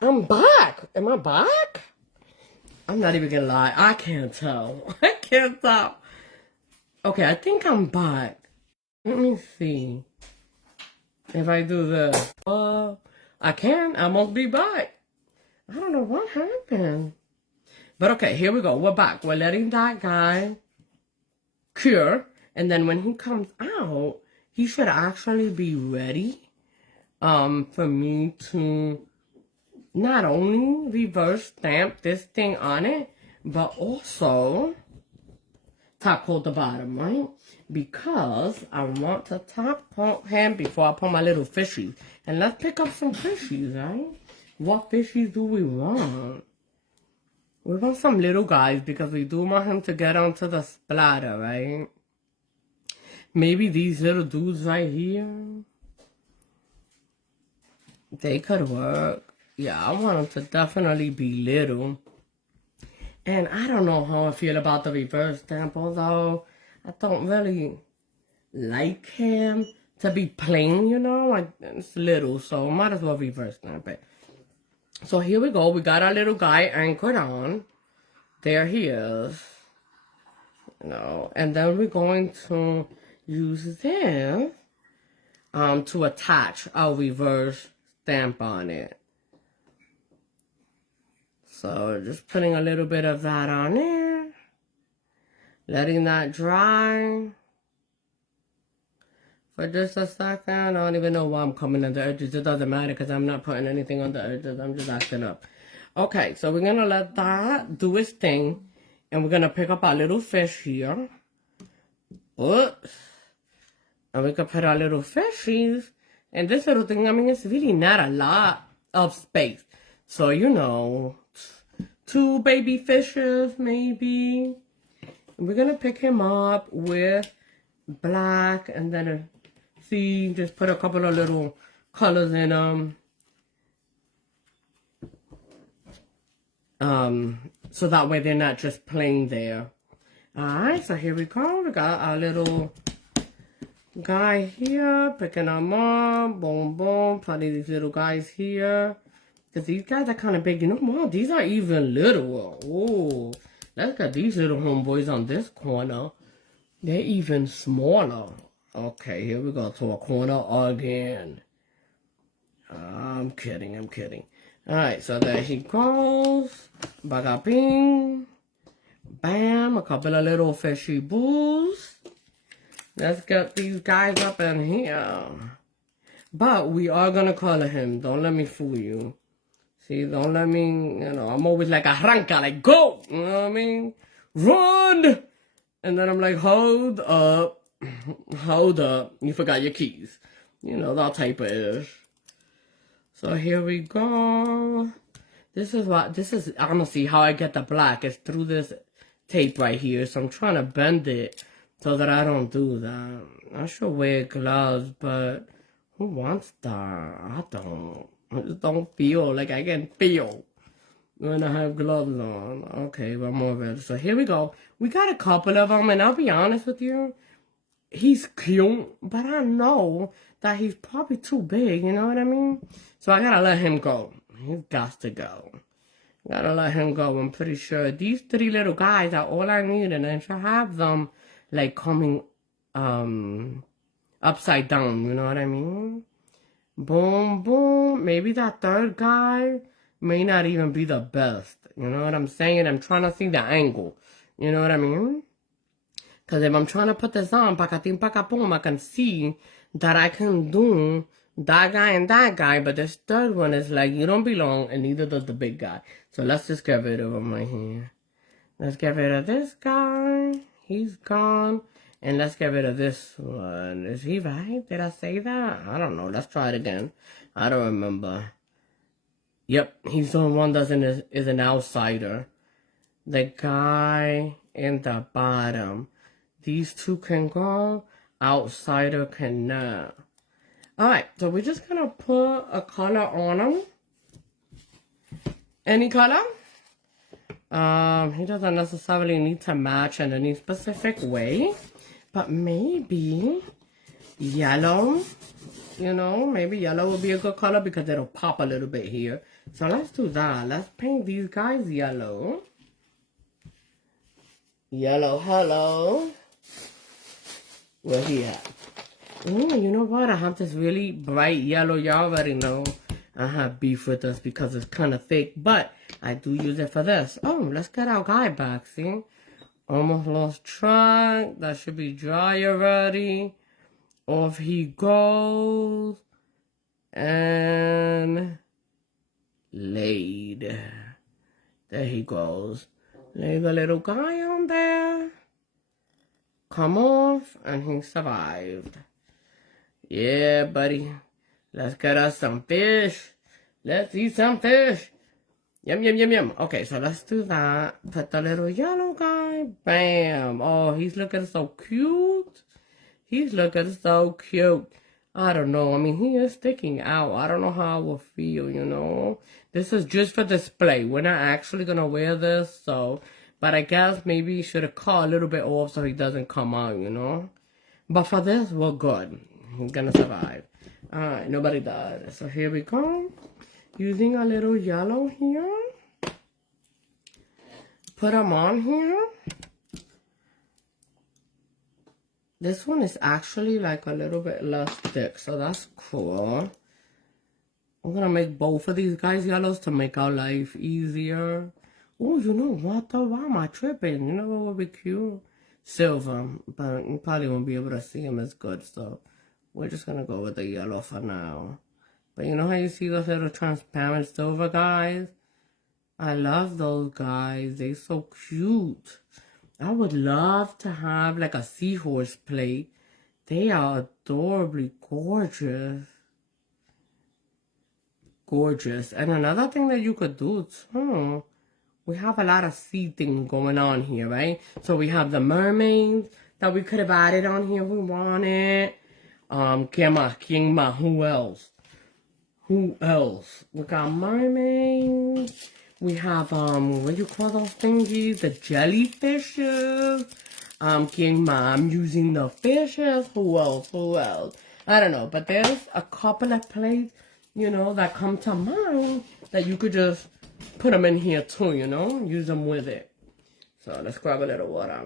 I'm back. Am I back? I'm not even gonna lie. I can't tell. I can't tell. Okay, I think I'm back. Let me see. If I do this. I can. I must be back. I don't know what happened. But okay, here we go. We're back. We're letting that guy cure. And then when he comes out, he should actually be ready for me to not only reverse stamp this thing on it, but also top coat the bottom, right? Because I want to top coat him before I put my little fishies. And let's pick up some fishies, right? What fishies do we want? We want some little guys because we do want him to get onto the splatter, right? Maybe these little dudes right here. They could work. Yeah, I want them to definitely be little. And I don't know how I feel about the reverse stamp, although I don't really like him to be plain, you know? Like, it's little, so might as well reverse stamp it. So here we go. We got our little guy anchored on. There he is. You know, and then we're going to use this to attach our reverse stamp on it. So just putting a little bit of that on there. Letting that dry for just a second. I don't even know why I'm coming on the edges. It doesn't matter because I'm not putting anything on the edges. I'm just acting up. Okay, so we're going to let that do its thing. And we're going to pick up our little fish here. Oops. And we can put our little fishies. And this little thing, I mean, it's really not a lot of space. So, you know, 2 baby fishes maybe. And we're going to pick him up with black. And then, see, just put a couple of little colors in them. So that way they're not just plain there. Alright, so here we go. We got our little guy here. Picking them up. Boom, boom. Putting these little guys here. Because these guys are kind of big. You know, wow, these are even little. Oh, let's get these little homeboys on this corner. They're even smaller. Okay, here we go to a corner again. I'm kidding, I'm kidding. Alright, so there he goes. Bagaping. Bam, a couple of little fishy boos. Let's get these guys up in here. But we are going to color him. Don't let me fool you. See, don't let me, you know, I'm always like, arranca, like, go. You know what I mean? Run! And then I'm like, hold up. Hold up. You forgot your keys. You know, that type of ish. So here we go. This is honestly how I get the black. It's through this tape right here. So I'm trying to bend it so that I don't do that. I should wear gloves, but who wants that? I don't. I just don't feel like I can feel when I have gloves on. Okay, one more red. So here we go. We got a couple of them, and I'll be honest with you. He's cute, but I know that he's probably too big, you know what I mean? So I gotta let him go. He's got to go. Gotta let him go. I'm pretty sure these 3 little guys are all I need, and I should have them, like, coming upside down, you know what I mean? Boom, boom. Maybe that 3rd guy may not even be the best. You know what I'm saying? I'm trying to see the angle. You know what I mean? Because if I'm trying to put this on, pacatin pacapum, I can see that I can do that guy and that guy, but this third one is like, you don't belong, and neither does the big guy. So let's just get rid of him right here. Let's get rid of this guy. He's gone. And let's get rid of this one. Is he right? Did I say that? I don't know. Let's try it again. I don't remember. Yep, he's the one that is an outsider. The guy in the bottom. These two can go. Outsider cannot. Alright, so we're just going to put a color on him. Any color? He doesn't necessarily need to match in any specific way. But maybe yellow, you know, maybe yellow will be a good color because it'll pop a little bit here. So let's do that. Let's paint these guys yellow. Yellow, hello. Where he at? Ooh, you know what? I have this really bright yellow. Y'all already know I have beef with this because it's kind of thick. But I do use it for this. Oh, let's get our guy back, see? Almost lost track. That should be dry already. Off he goes. And laid. There he goes. Lay the little guy on there. Come off. And he survived. Yeah, buddy. Let's get us some fish. Let's eat some fish. Yum, yum, yum, yum. Okay, so let's do that. Put the little yellow guy. Bam. Oh, he's looking so cute. He's looking so cute. I don't know. I mean, he is sticking out. I don't know how I will feel, you know. This is just for display. We're not actually going to wear this, so. But I guess maybe you should have cut a little bit off so he doesn't come out, you know. But for this, we're good. He's going to survive. Alright, nobody died. So here we go. Using a little yellow here. Put them on here. This one is actually like a little bit less thick, so that's cool. I'm gonna make both of these guys yellows to make our life easier. Oh, you know what though? Why am I tripping? You know what would be cute? Silver, but you probably won't be able to see them as good, so we're just gonna go with the yellow for now. But you know how you see those little transparent silver guys? I love those guys. They're so cute. I would love to have like a seahorse plate. They are adorably gorgeous. Gorgeous. And another thing that you could do too, we have a lot of sea things going on here, right? So we have the mermaids that we could have added on here if we wanted. ¿Quién más? Who else? Who else? We got mermaids. We have, what do you call those thingies? The jellyfishes. ¿Quién más? I'm using the fishes. Who else? Who else? I don't know. But there's a couple of plates, you know, that come to mind that you could just put them in here too, you know? Use them with it. So let's grab a little water.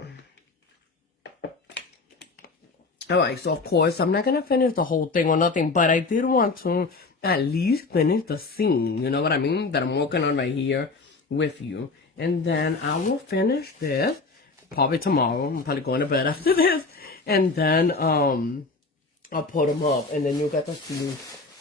Alright, so of course, I'm not going to finish the whole thing or nothing, but I did want to at least finish the scene, you know what I mean? That I'm working on right here with you. And then I will finish this probably tomorrow. I'm probably going to bed after this. And then I'll put them up, and then you'll get to see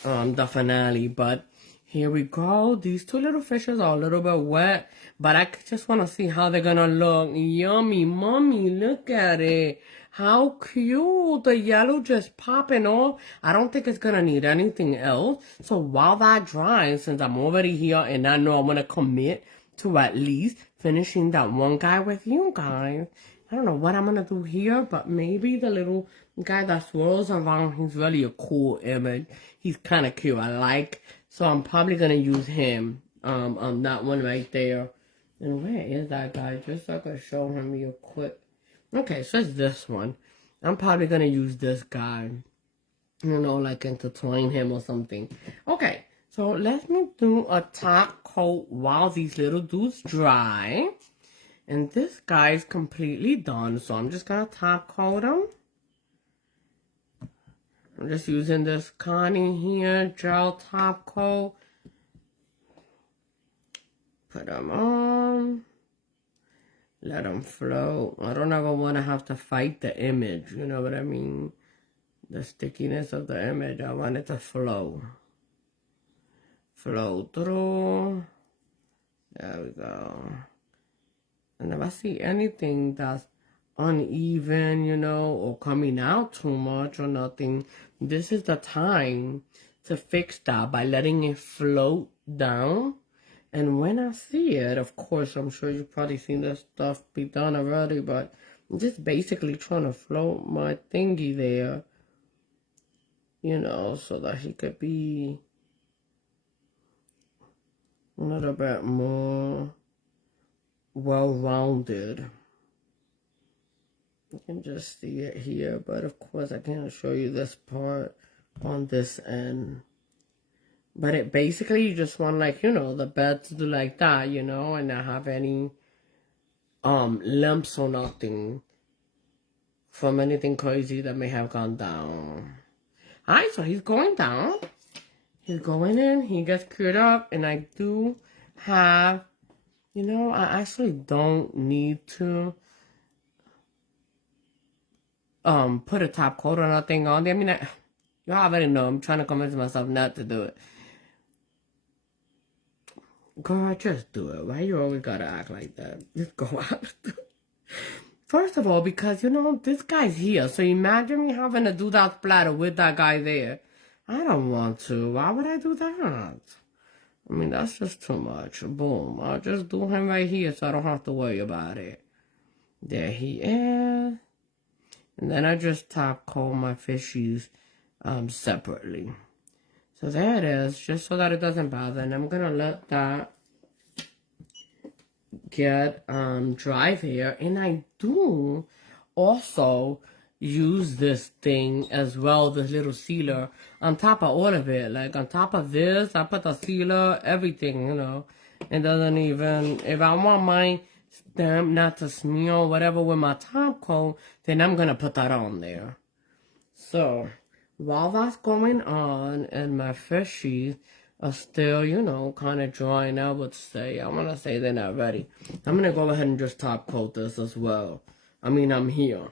the finale. But here we go. These two little fishes are a little bit wet, but I just want to see how they're going to look. Yummy, mommy, look at it. How cute. The yellow just popping off. I don't think it's going to need anything else. So while that dries, since I'm already here and I know I'm going to commit to at least finishing that one guy with you guys. I don't know what I'm going to do here, but maybe the little guy that swirls around, he's really a cool image. He's kind of cute. I like. So I'm probably going to use him on that one right there. And where is that guy? Just so I can show him real quick. Okay, so it's this one. I'm probably going to use this guy. You know, like intertwine him or something. Okay, so let me do a top coat while these little dudes dry. And this guy's completely done, so I'm just going to top coat him. I'm just using this Connie here, gel top coat. Put them on. Let them float. I don't ever want to have to fight the image, you know what I mean? The stickiness of the image, I want it to flow. Flow through. There we go. And if I see anything that's uneven, you know, or coming out too much or nothing, this is the time to fix that by letting it float down. And when I see it, of course, I'm sure you've probably seen this stuff be done already, but I'm just basically trying to float my thingy there, you know, so that he could be a little bit more well-rounded. You can just see it here, but of course I can't show you this part on this end. But it basically, you just want, like, you know, the bed to do like that, you know, and not have any lumps or nothing from anything crazy that may have gone down. Alright, so he's going down. He's going in. He gets cured up, and I do have, you know, I actually don't need to put a top coat or nothing on there. I mean, you already know I'm trying to convince myself not to do it. Girl, just do it. Why you always gotta act like that? Just go out. First of all, because, you know, this guy's here. So imagine me having to do that splatter with that guy there. I don't want to. Why would I do that? I mean, that's just too much. Boom. I'll just do him right here so I don't have to worry about it. There he is. And then I just top coat my fishies separately. So there it is, just so that it doesn't bother. And I'm going to let that get dry there. And I do also use this thing as well, this little sealer, on top of all of it. Like, on top of this, I put the sealer, everything, you know. It doesn't even, if I want my stamp not to smear or whatever with my top coat, then I'm going to put that on there. So while that's going on and my fishies are still, you know, kind of drying, I would say, I want to say they're not ready. I'm going to go ahead and just top coat this as well. I mean, I'm here.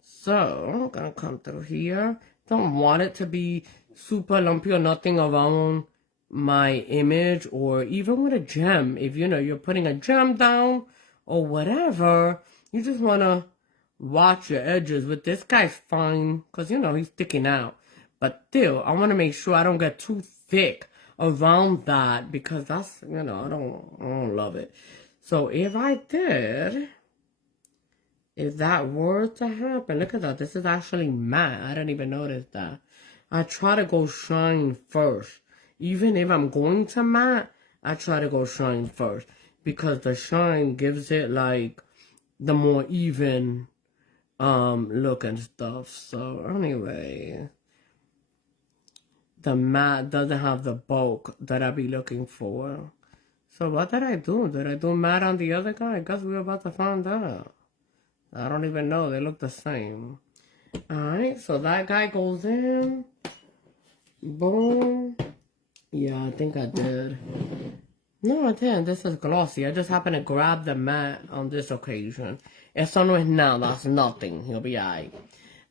So I'm going to come through here. Don't want it to be super lumpy or nothing around my image, or even with a gem. If, you know, you're putting a gem down or whatever, you just want to watch your edges. With this guy's fine because, you know, he's sticking out, but still I want to make sure I don't get too thick around that, because that's, you know, I don't love it. So if that were to happen, look at that, this is actually matte. I didn't even notice that. I try to go shine first. Even if I'm going to matte, I try to go shine first, because the shine gives it like the more even look and stuff. So anyway, the matte doesn't have the bulk that I be looking for. So what did I do? Did I do matte on the other guy? I guess we're about to find out. I don't even know. They look the same. Alright, so that guy goes in. Boom. Yeah, I think I did. No, I didn't. This is glossy. I just happened to grab the matte on this occasion. It's on right now. That's nothing. He'll be alright.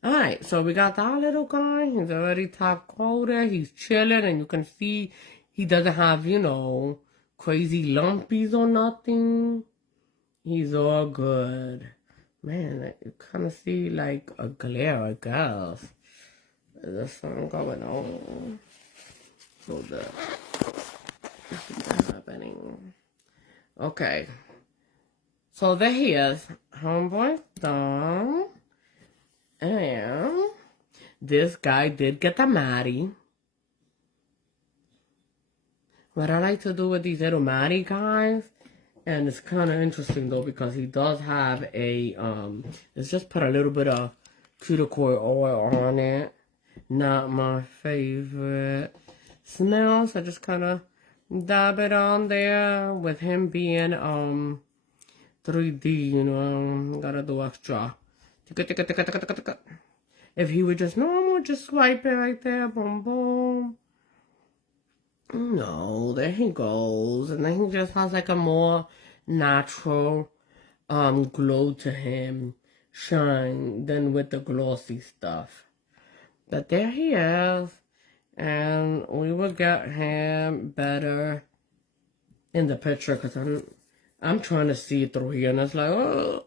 Alright, so we got that little guy. He's already top coated. He's chilling, and you can see he doesn't have, you know, crazy lumpies or nothing. He's all good. Man, you kind of see like a glare, I guess. There's something going on. So that's happening. Okay. So there he is. Homeboy done. And this guy did get the Maddie. What I like to do with these little Maddie guys, and it's kind of interesting though, because he does have a, let's just put a little bit of cuticle oil on it. Not my favorite smell, so I just kind of dab it on there. With him being 3D, you know, gotta do extra. If he would just normal, just swipe it right there, boom, boom. No, there he goes. And then he just has like a more natural glow to him, shine, than with the glossy stuff. But there he is, and we will get him better in the picture because I'm trying to see through here, and it's like, oh,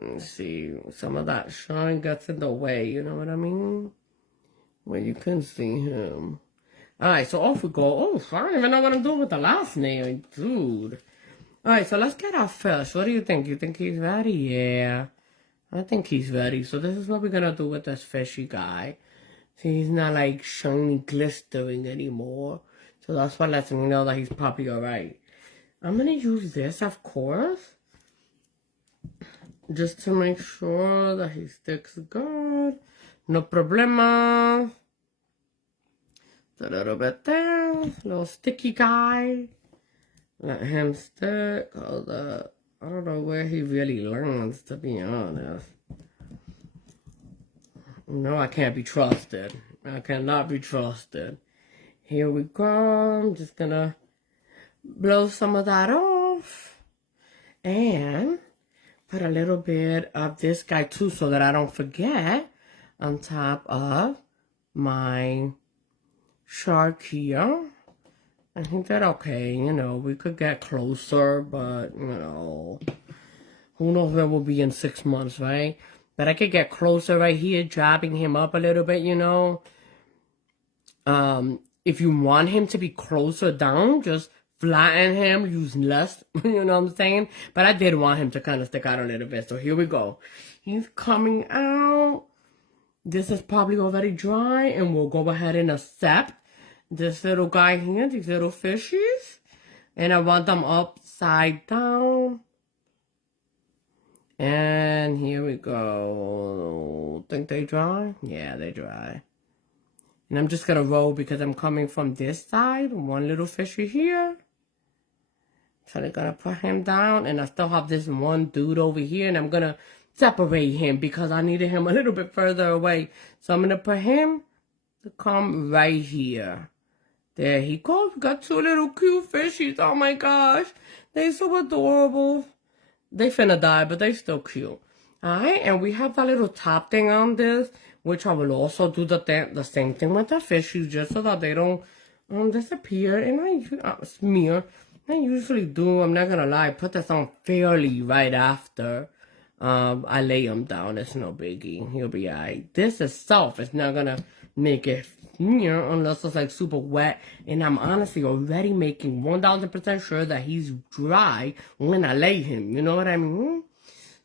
let's see, some of that shine gets in the way, you know what I mean? Where you can see him. Alright, so off we go. Oh, I don't even know what I'm doing with the last name, dude. Alright, so let's get our fish. What do you think? You think he's ready? Yeah, I think he's ready. So this is what we're gonna do with this fishy guy. See, he's not like shiny glistering anymore. So that's what lets me know that he's probably alright. I'm gonna use this, of course, just to make sure that he sticks good. No problema. A little bit there, little sticky guy. Let him stick. I don't know where he really learns, to be honest. No, I can't be trusted. I cannot be trusted. Here we go. I'm just gonna blow some of that off. And put a little bit of this guy too so that I don't forget on top of my shark here. I think that okay, you know, we could get closer, but you know, who knows where we'll be in 6 months, right? But I could get closer right here, jabbing him up a little bit, you know. If you want him to be closer down, just flatten him, use less, you know what I'm saying? But I did want him to kind of stick out a little bit, so here we go. He's coming out. This is probably already dry, and we'll go ahead and accept this little guy here, these little fishies. And I want them upside down. And here we go. Think they dry? Yeah, they dry. And I'm just going to roll because I'm coming from this side. One little fishy here. So they're going to put him down. And I still have this one dude over here. And I'm going to separate him because I needed him a little bit further away. So I'm going to put him to come right here. There he goes. We got 2 little cute fishies. Oh my gosh. They're so adorable. They finna die, but they still cute. Alright, and we have that little top thing on this, which I will also do the same thing with the fishies, just so that they don't disappear. And I smear. I usually do, I'm not gonna lie, put this on fairly right after I lay him down. It's no biggie. He'll be alright. This itself is not gonna make it smear unless it's like super wet. And I'm honestly already making 1000% sure that he's dry when I lay him. You know what I mean?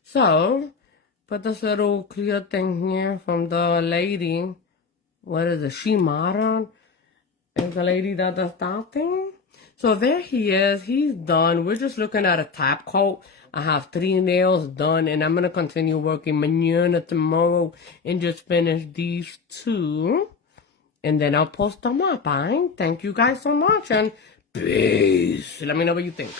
So, put this little clear thing here from the lady. What is it? Shimara is the lady that does that thing. So there he is. He's done. We're just looking at a top coat. I have 3 nails done, and I'm going to continue working mañana tomorrow and just finish these 2. And then I'll post them up, alright? Thank you guys so much, and peace. Let me know what you think.